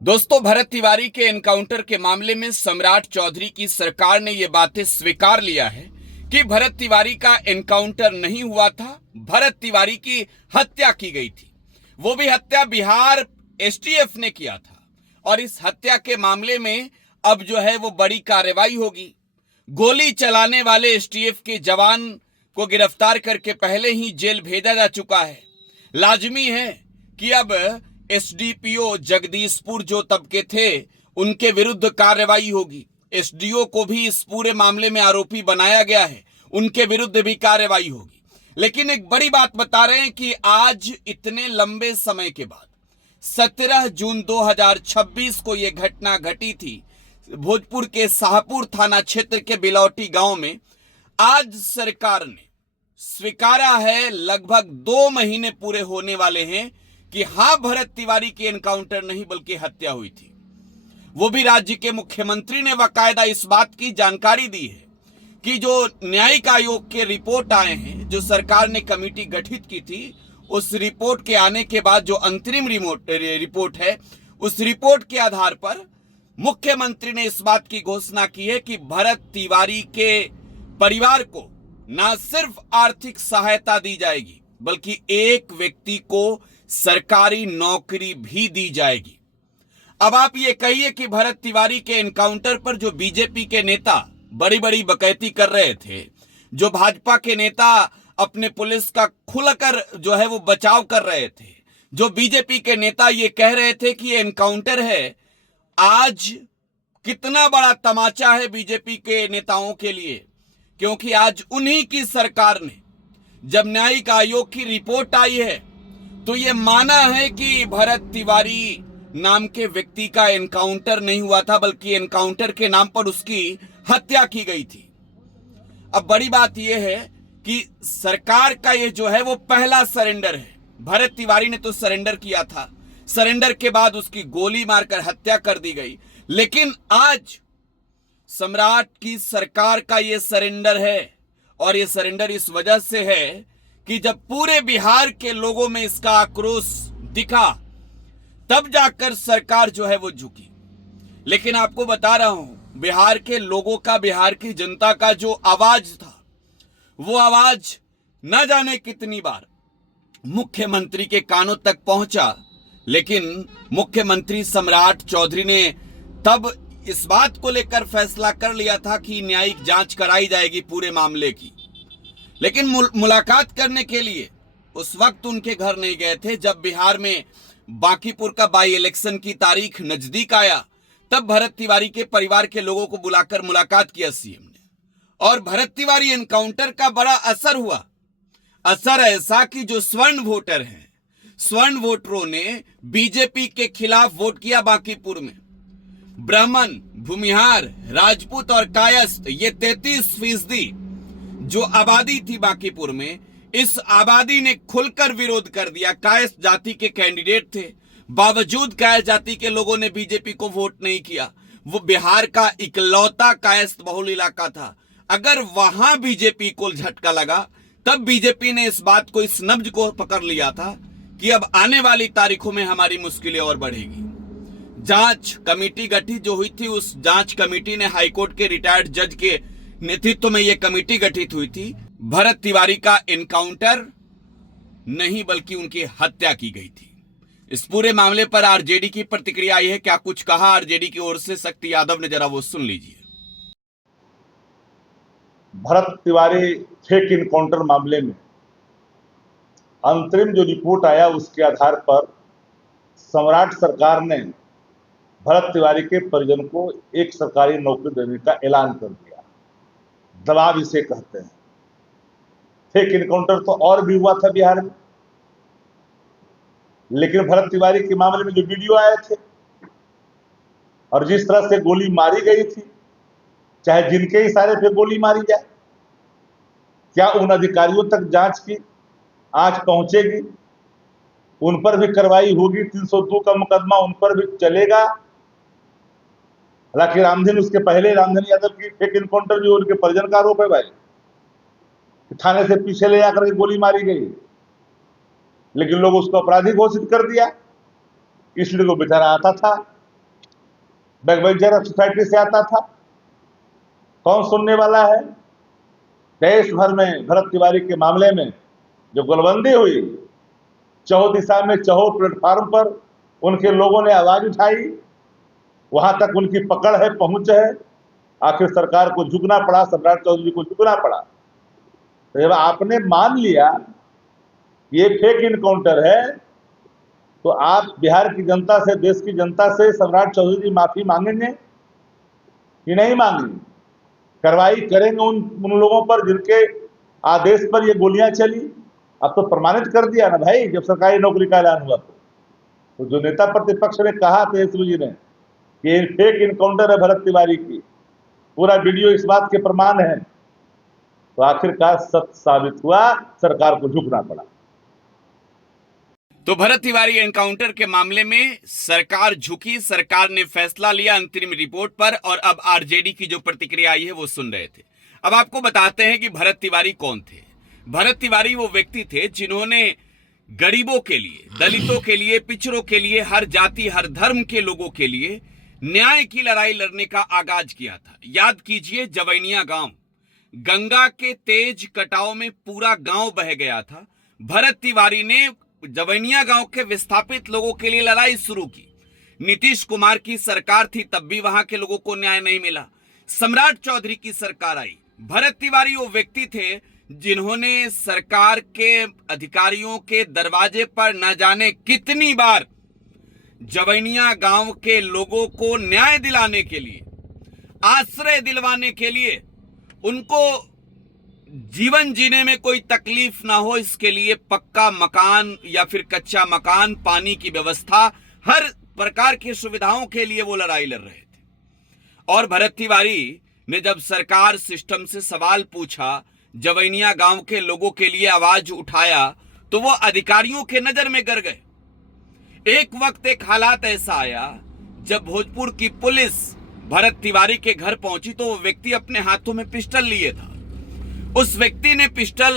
दोस्तों, भरत तिवारी के एनकाउंटर के मामले में सम्राट चौधरी की सरकार ने यह बातें स्वीकार लिया है कि भरत तिवारी का एनकाउंटर नहीं हुआ था, भरत तिवारी की हत्या की गई थी। वो भी हत्या बिहार एसटीएफ ने किया था और इस हत्या के मामले में अब जो है वो बड़ी कार्रवाई होगी। गोली चलाने वाले एसटीएफ के जवान को गिरफ्तार करके पहले ही जेल भेजा जा चुका है। लाजमी है कि अब एसडीपीओ जगदीशपुर जो तब के थे उनके विरुद्ध कार्रवाई होगी। एसडीओ को भी इस पूरे मामले में आरोपी बनाया गया है, उनके विरुद्ध भी कार्रवाई होगी। लेकिन एक बड़ी बात बता रहे हैं कि आज इतने लंबे समय के बाद 17 जून 2026 को यह घटना घटी थी भोजपुर के शाहपुर थाना क्षेत्र के बिलौटी गांव में। आज सरकार ने स्वीकारा है, लगभग 2 महीने पूरे होने वाले हैं, कि हां, भरत तिवारी की एनकाउंटर नहीं बल्कि हत्या हुई थी। वो भी राज्य के मुख्यमंत्री ने बाकायदा इस बात की जानकारी दी है कि जो न्यायिक आयोग के रिपोर्ट आए हैं, जो सरकार ने कमेटी गठित की थी, उस रिपोर्ट के आने के बाद जो अंतरिम रिपोर्ट है, उस रिपोर्ट के आधार पर मुख्यमंत्री ने इस बात की घोषणा की है कि भरत तिवारी के परिवार को न सिर्फ आर्थिक सहायता दी जाएगी बल्कि एक व्यक्ति को सरकारी नौकरी भी दी जाएगी। अब आप ये कहिए कि भरत तिवारी के एनकाउंटर पर जो बीजेपी के नेता बड़ी बड़ी बकैती कर रहे थे, जो भाजपा के नेता अपने पुलिस का खुलकर जो है वो बचाव कर रहे थे, जो बीजेपी के नेता ये कह रहे थे कि ये एनकाउंटर है, आज कितना बड़ा तमाचा है बीजेपी के नेताओं के लिए। क्योंकि आज उन्हीं की सरकार ने, जब न्यायिक आयोग की रिपोर्ट आई है, तो ये माना है कि भरत तिवारी नाम के व्यक्ति का एनकाउंटर नहीं हुआ था बल्कि एनकाउंटर के नाम पर उसकी हत्या की गई थी। अब बड़ी बात यह है कि सरकार का ये जो है वो पहला सरेंडर है। भरत तिवारी ने तो सरेंडर किया था, सरेंडर के बाद उसकी गोली मारकर हत्या कर दी गई। लेकिन आज सम्राट की सरकार का ये सरेंडर है, और ये सरेंडर इस वजह से है कि जब पूरे बिहार के लोगों में इसका आक्रोश दिखा, तब जाकर सरकार जो है वो झुकी। लेकिन आपको बता रहा हूं, बिहार के लोगों का, बिहार की जनता का जो आवाज था, वो आवाज न जाने कितनी बार मुख्यमंत्री के कानों तक पहुंचा। लेकिन मुख्यमंत्री सम्राट चौधरी ने तब इस बात को लेकर फैसला कर लिया था कि न्यायिक जांच कराई जाएगी पूरे मामले की। लेकिन मुलाकात करने के लिए उस वक्त उनके घर नहीं गए थे। जब बिहार में बांकीपुर का बाई इलेक्शन की तारीख नजदीक आया, तब भरत तिवारी के परिवार के लोगों को बुलाकर मुलाकात किया सीएम ने, और भरत तिवारी एनकाउंटर का बड़ा असर हुआ। असर ऐसा कि जो स्वर्ण वोटर हैं, स्वर्ण वोटरों ने बीजेपी के खिलाफ वोट किया। बांकीपुर में ब्राह्मण, भूमिहार, राजपूत और कायस्थ, ये 33% जो आबादी थी बांकीपुर में, इस आबादी ने खुलकर विरोध कर दिया। कायस्थ जाति के कैंडिडेट थे, बावजूद कायस्थ जाति के लोगों ने बीजेपी को वोट नहीं किया। वो बिहार का इकलौता कायस्थ बहुल इलाका था। अगर वहां बीजेपी को झटका लगा, तब बीजेपी ने इस बात को, इस नब्ज को पकड़ लिया था कि अब आने वाली तारीखों में हमारी मुश्किलें और बढ़ेगी। जांच कमेटी गठित जो हुई थी, उस जांच कमेटी ने, हाईकोर्ट के रिटायर्ड जज के नेतृत्व में यह कमेटी गठित हुई थी। भरत तिवारी का एनकाउंटर नहीं बल्कि उनकी हत्या की गई थी। इस पूरे मामले पर आरजेडी की प्रतिक्रिया आई है। क्या कुछ कहा आरजेडी की ओर से शक्ति यादव ने, जरा वो सुन लीजिए। भरत तिवारी फेक एनकाउंटर मामले में अंतरिम जो रिपोर्ट आया, उसके आधार पर सम्राट सरकार ने भरत तिवारी के परिजन को एक सरकारी नौकरी देने का ऐलान कर दिया। दबाव इसे कहते हैं। फेक एनकाउंटर तो और भी हुआ था बिहार में, लेकिन भरत तिवारी के मामले में जो वीडियो आए थे और जिस तरह से गोली मारी गई थी, चाहे जिनके इशारे पे गोली मारी जाए, क्या उन अधिकारियों तक जांच की आज पहुंचेगी? उन पर भी कार्रवाई होगी? 302 का मुकदमा उन पर भी चलेगा? हालांकि रामधन, उसके पहले रामधन यादव की फेक एनकाउंटर जो उनके परिजन का आरोप है भाई, थाने से पीछे ले जाकर के गोली मारी गई, लेकिन लोग उसको अपराधी घोषित कर दिया। इसलिए वो बेचारा आता था, बैगबेंचर सोसाइटी से आता था। कौन सुनने वाला है? देश भर में भरत तिवारी के मामले में जो गोलबंदी हुई, चौह दिशा में चौह प्लेटफार्म पर उनके लोगों ने आवाज उठाई, वहां तक उनकी पकड़ है, पहुंच है। आखिर सरकार को झुकना पड़ा, सम्राट चौधरी को झुकना पड़ा। तो जब आपने मान लिया ये फेक इनकाउंटर है, तो आप बिहार की जनता से, देश की जनता से सम्राट चौधरी जी माफी मांगेंगे कि नहीं मांगेंगे? कार्रवाई करेंगे उन लोगों पर जिनके आदेश पर ये गोलियां चली? अब तो प्रमाणित कर दिया ना भाई, जब सरकारी नौकरी का ऐलान हुआ तो जो नेता प्रतिपक्ष ने कहा तेजस्वी जी ने कि ये फेक इनकाउंटर है भरत तिवारी की, पूरा वीडियो इस बात के प्रमाण है, तो आखिरकार सत्य साबित हुआ, सरकार को झुकना पड़ा। तो भरत तिवारी एनकाउंटर के मामले में सरकार झुकी, सरकार ने फैसला लिया अंतरिम रिपोर्ट पर, और अब आरजेडी की जो प्रतिक्रिया आई है वो सुन रहे थे। अब आपको बताते हैं कि भरत तिवारी कौन थे। भरत तिवारी वो व्यक्ति थे जिन्होंने गरीबों के लिए, दलितों के लिए, पिछड़ों के लिए, हर जाति हर धर्म के लोगों के लिए न्याय की लड़ाई लड़ने का आगाज किया था। याद कीजिए, जवैनिया गांव, गंगा के तेज कटाव में पूरा गांव बह गया था। भरत तिवारी ने जवैनिया गांव के विस्थापित लोगों के लिए लड़ाई शुरू की। नीतीश कुमार की सरकार थी, तब भी वहां के लोगों को न्याय नहीं मिला। सम्राट चौधरी की सरकार आई। भरत तिवारी वो व्यक्ति थे जिन्होंने सरकार के अधिकारियों के दरवाजे पर न जाने कितनी बार जवैनिया गांव के लोगों को न्याय दिलाने के लिए, आश्रय दिलवाने के लिए, उनको जीवन जीने में कोई तकलीफ ना हो इसके लिए पक्का मकान या फिर कच्चा मकान, पानी की व्यवस्था, हर प्रकार की सुविधाओं के लिए वो लड़ाई लड़ रहे थे। और भरत तिवारी ने जब सरकार सिस्टम से सवाल पूछा, जवैनिया गांव के लोगों के लिए आवाज उठाया, तो वो अधिकारियों के नजर में गिर गए। एक वक्त एक हालात ऐसा आया जब भोजपुर की पुलिस भरत तिवारी के घर पहुंची तो वो व्यक्ति अपने हाथों में पिस्टल लिए था। उस व्यक्ति ने पिस्टल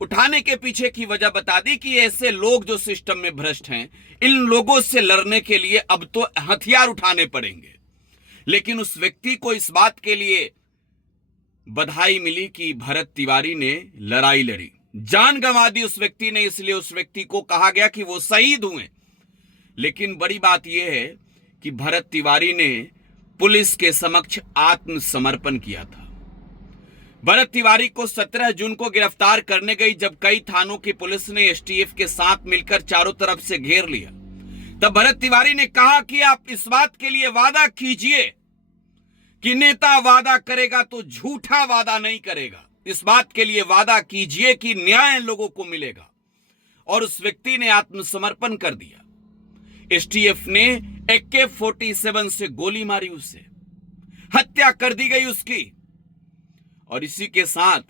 उठाने के पीछे की वजह बता दी कि ऐसे लोग जो सिस्टम में भ्रष्ट हैं, इन लोगों से लड़ने के लिए अब तो हथियार उठाने पड़ेंगे। लेकिन उस व्यक्ति को इस बात के लिए बधाई मिली कि भरत तिवारी ने लड़ाई लड़ी, जान गंवा दी उस व्यक्ति ने, इसलिए उस व्यक्ति को कहा गया कि वो शहीद हुए। लेकिन बड़ी बात यह है कि भरत तिवारी ने पुलिस के समक्ष आत्मसमर्पण किया था। भरत तिवारी को 17 जून को गिरफ्तार करने गई जब कई थानों की पुलिस ने एसटीएफ के साथ मिलकर चारों तरफ से घेर लिया, तब भरत तिवारी ने कहा कि आप इस बात के लिए वादा कीजिए कि नेता वादा करेगा तो झूठा वादा नहीं करेगा। इस बात के लिए वादा कीजिए कि न्याय लोगों को मिलेगा। और उस व्यक्ति ने आत्मसमर्पण कर दिया। एसटीएफ ने AK-47 से गोली मारी, उसे हत्या कर दी गई उसकी। और इसी के साथ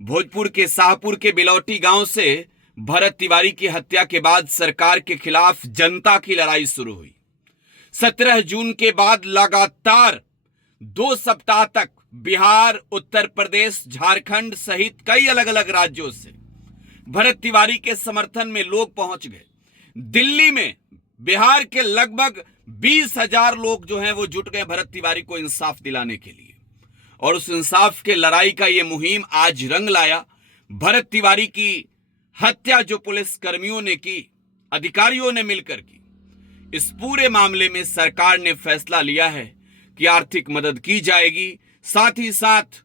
भोजपुर के शाहपुर के बिलौटी गांव से भरत तिवारी की हत्या के बाद सरकार के खिलाफ जनता की लड़ाई शुरू हुई। 17 जून के बाद लगातार 2 सप्ताह तक बिहार, उत्तर प्रदेश, झारखंड सहित कई अलग अलग राज्यों से भरत तिवारी के समर्थन में लोग पहुंच गए। दिल्ली में बिहार के लगभग 20,000 लोग जो हैं वो जुट गए भरत तिवारी को इंसाफ दिलाने के लिए। और उस इंसाफ के लड़ाई का ये मुहिम आज रंग लाया। भरत तिवारी की हत्या जो पुलिस कर्मियों ने की, अधिकारियों ने मिलकर की, इस पूरे मामले में सरकार ने फैसला लिया है कि आर्थिक मदद की जाएगी, साथ ही साथ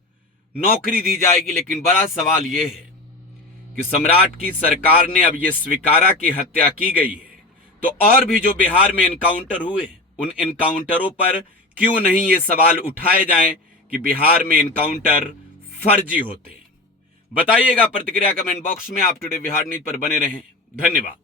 नौकरी दी जाएगी। लेकिन बड़ा सवाल यह है कि सम्राट की सरकार ने अब यह स्वीकारा कि हत्या की गई है, तो और भी जो बिहार में एनकाउंटर हुए उन एनकाउंटरों पर क्यों नहीं ये सवाल उठाए जाएं कि बिहार में एनकाउंटर फर्जी होते हैं। बताइएगा प्रतिक्रिया कमेंट बॉक्स में। आप टुडे बिहार न्यूज पर बने रहें। धन्यवाद।